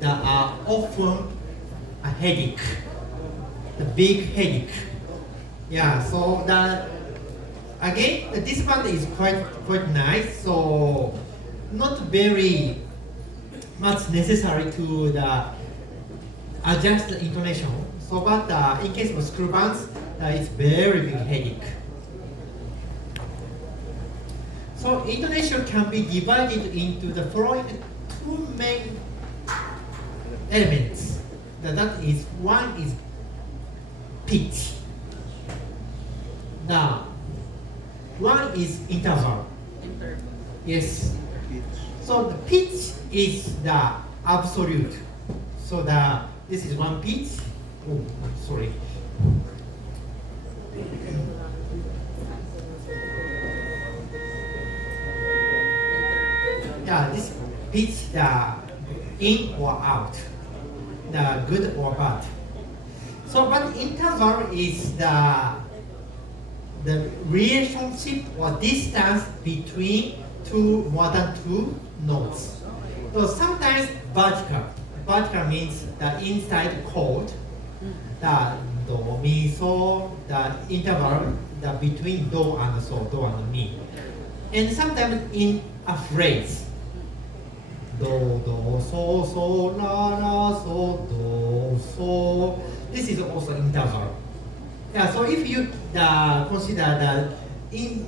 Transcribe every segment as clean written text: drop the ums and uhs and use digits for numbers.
that are often a headache, the big headache. Yeah, so again, this band is quite nice, so not very much necessary to adjust the intonation. So, but in case of screw bands, it's very big headache. So intonation can be divided into the following two main elements. That is, one is pitch. Now, one is interval. Yes. So the pitch is the absolute. So this is one pitch. Oh, sorry. Yeah, this pitch the in or out, the good or bad. So, but interval is the relationship or distance between more than two notes. So sometimes vertical. Vertical means the inside chord, the do, mi, so, the interval between do and so, do and mi. And sometimes in a phrase. Do, do, so, so, la, la, so, do, so. This is also interval. Yeah, so if you consider in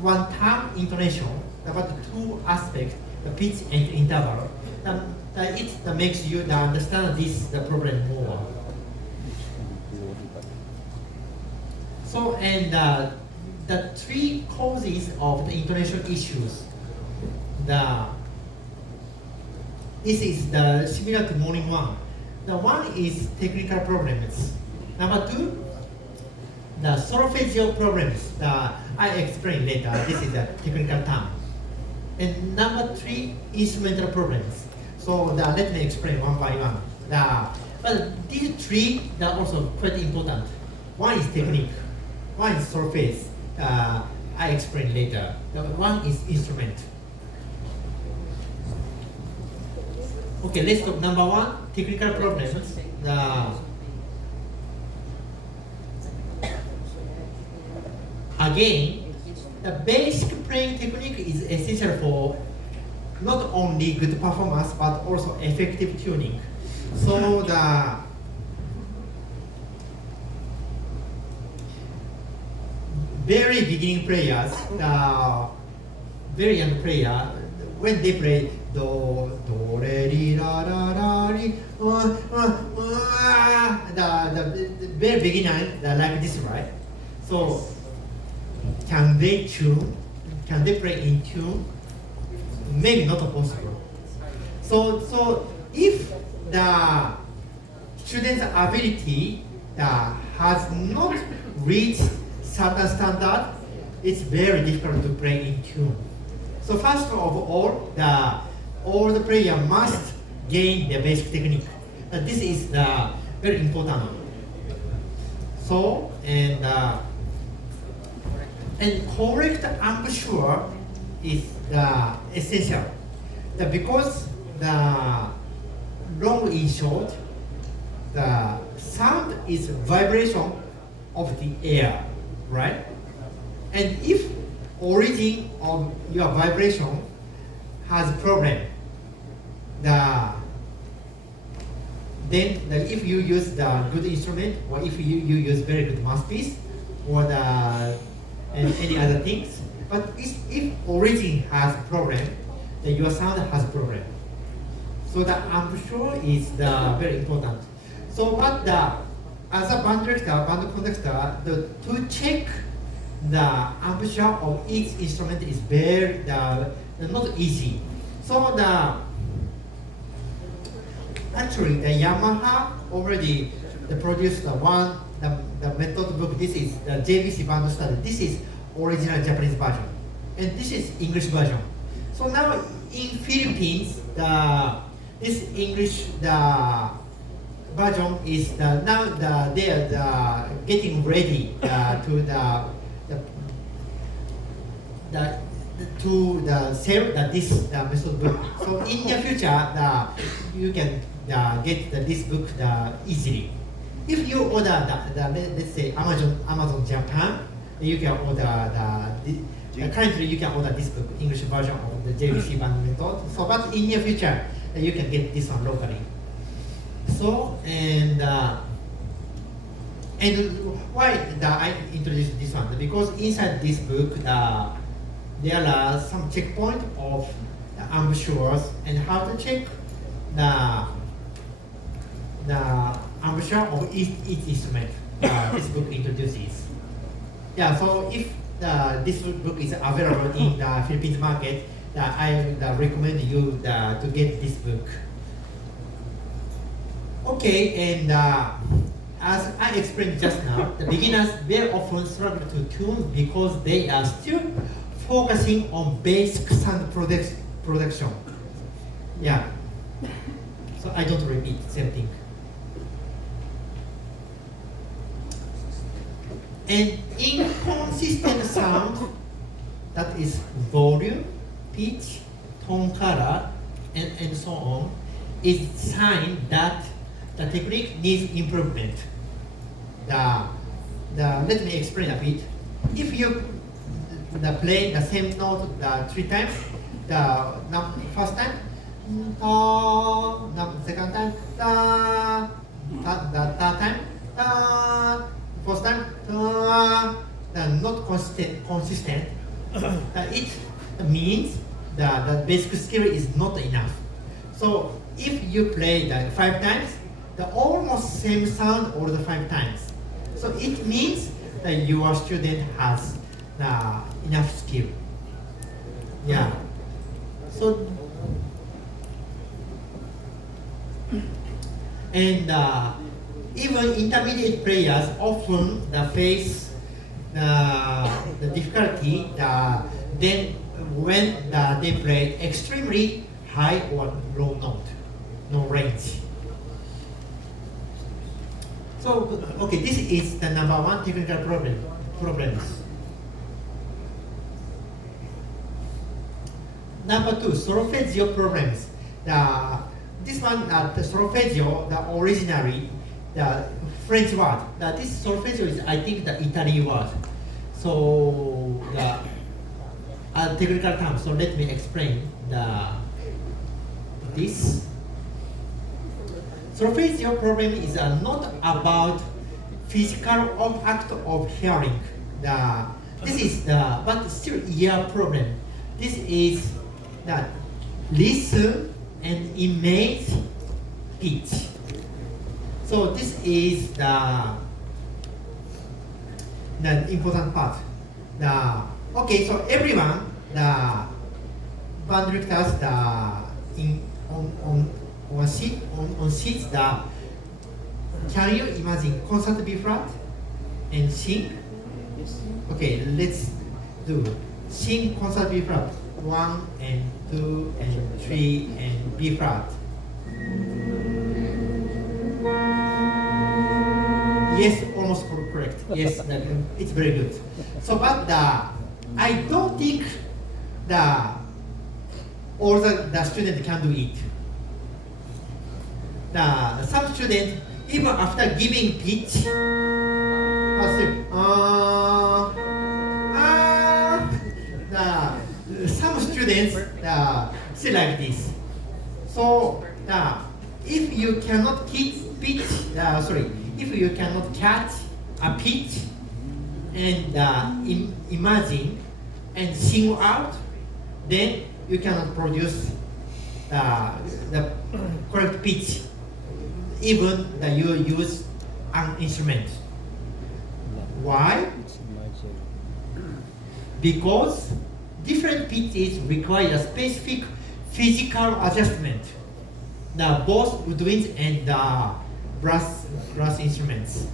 one term intonation, about two aspects, the pitch and interval, it makes you understand the problem more. So, and the three causes of the intonation issues, this is similar to morning one. The one is technical problems. Number two, the solfeggio problems. I explain later. This is a technical term. And number three, instrumental problems. So let me explain one by one. But these three are also quite important. One is technique. One is solfege. I explain later. One is instrument. Okay, let's talk number one, technical problems. Again, the basic playing technique is essential for not only good performance but also effective tuning. So the very beginning players, the very young player, when they play do, do, re, ri, la, la, la, ri, the very beginner, like this, right? So, can they tune? Can they play in tune? Maybe not possible. So if the student's ability has not reached certain standard, it's very difficult to play in tune. So first of all the player must gain the basic technique. This is very important. So and correct embouchure is essential. Because the long in short, the sound is vibration of the air, right? And if origin of your vibration has problem, then if you use the good instrument, or if you use very good mouthpiece, or and any other things, but if origin has problem, then your sound has problem. So the embouchure is very important. So but as a band director, band conductor, to check the embouchure of each instrument is very not easy. So actually the Yamaha already produced the method book. This is the JVC band study. This is original Japanese version, and this is English version. So now in Philippines, this English version is now they are getting ready to to the sell this method book. So in the future, you can get this book easily. If you order let's say Amazon Japan, you can order currently you can order this book, English version of the JVC band method. So but in the future, you can get this one locally. So and why I introduced this one? Because inside this book, there are some checkpoint of the embouchures and how to check the embouchure of each instrument. This book introduces. Yeah. So if this book is available in the Philippines market, I recommend you to get this book. Okay, and as I explained just now, the beginners very often struggle to tune because they are still focusing on basic sound production. Yeah. So I don't repeat same thing. And inconsistent sound, that is volume, pitch, tone color, and so on, is sign that the technique needs improvement. Let me explain a bit. If you play the same note 3 times, first time, second time, the third time, first time, not consistent, it means the basic skill is not enough. So if you play 5 times, the almost same sound all the 5 times. So it means that your student has enough skill. Yeah. So and even intermediate players often face the difficulty then when they play extremely high or low note, no range. So, okay, this is the number 1 technical problems. Number 2, solfeggio problems. This one, the solfeggio, originally, the French word. This solfeggio is, I think, the Italian word. So, technical term. So let me explain this. Solfeggio problem is not about physical act of hearing. This is but still ear problem. This is the listen and image pitch. So this is the important part. Okay, so everyone, the band directors, on seats, can you imagine concert B flat and sing? Okay, let's do sing concert B flat. 1 and 2 and 3 and B flat. Yes, almost correct. Yes, it's very good. So, but I don't think all the students can do it. Some students, even after giving pitch, say, some students say like this. So if you cannot if you cannot catch a pitch and imagine and sing out, then you cannot produce the correct pitch, even that you use an instrument. Why? Because different pitches require specific physical adjustment. Both woodwinds and brass instruments.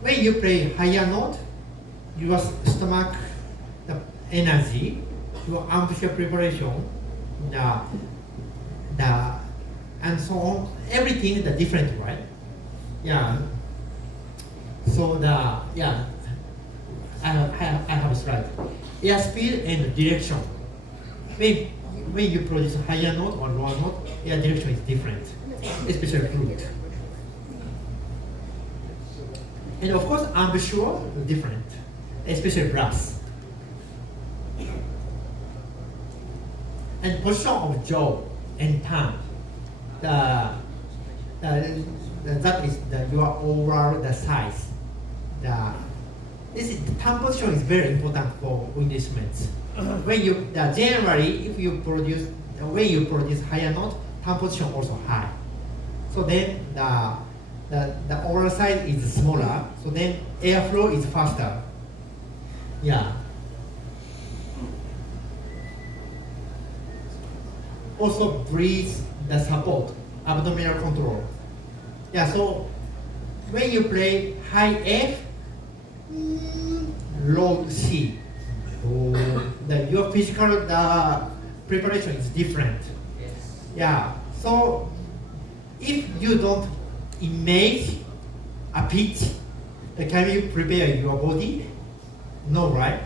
When you play higher note, your stomach, the energy, your embouchure preparation, and so on, everything is different, right? Yeah. So I have a slide. airspeed and direction. When, when you produce higher note or lower note, air direction is different, especially flute. And of course, embouchure is different, especially brass. And position of jaw and tongue, that is your overall the size. The tongue position is very important for wind instruments. When you generally, if you produce when you produce higher note, tongue position also high. So then the overall size is smaller. So then airflow is faster. Yeah. Also breathe the support, abdominal control. Yeah, so when you play high F, low C, your physical preparation is different. Yes. Yeah, so if you don't image a pitch, can you prepare your body? No, right?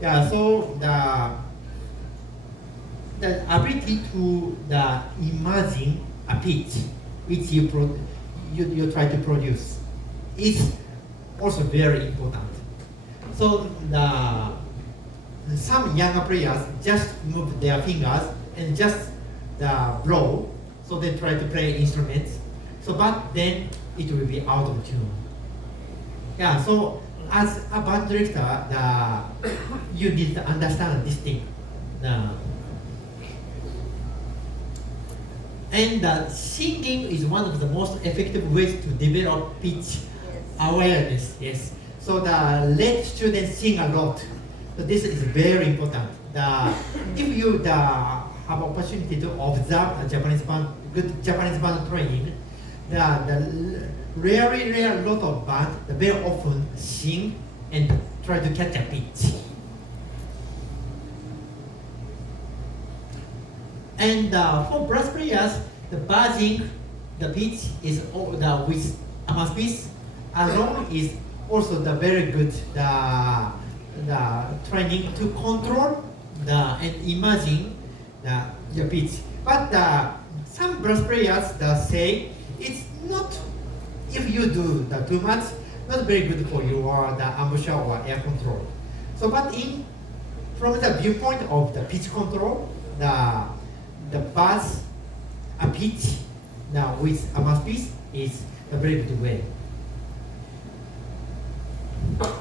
Yeah, so the ability to imagine a pitch which you try to produce is also very important. So some younger players just move their fingers and just blow, so they try to play instruments. So but then it will be out of tune. Yeah. So as a band director, you need to understand this thing. And singing is one of the most effective ways to develop pitch awareness. Yes. So let students sing a lot. So this is very important. If you have opportunity to observe a Japanese band, good Japanese band training, the rare lot of band very often sing and try to catch a pitch. And for brass players, the buzzing, the pitch is with a mouthpiece alone is also the very good the training to control and imagine the pitch. But some brass players say it's not, if you do too much, not very good for your embouchure or air control. So but from the viewpoint of the pitch control, the buzz, a pitch with a mouthpiece is a very good way.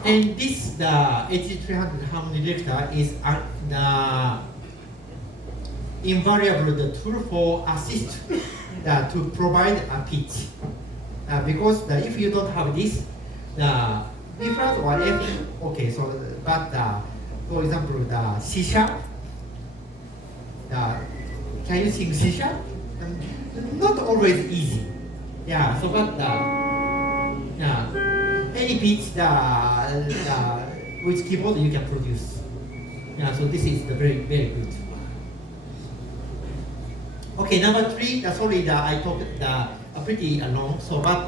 And this, the HG300 harmony detector is the invariable the tool for assist to provide a pitch. Because if you don't have this, the B flat or F, okay, so but for example the C sharp, can you sing C sharp? Not always easy. Yeah, so but any pitch with keyboard you can produce. Yeah, so this is the very good. Okay, number 3. Sorry, I talked pretty long. So but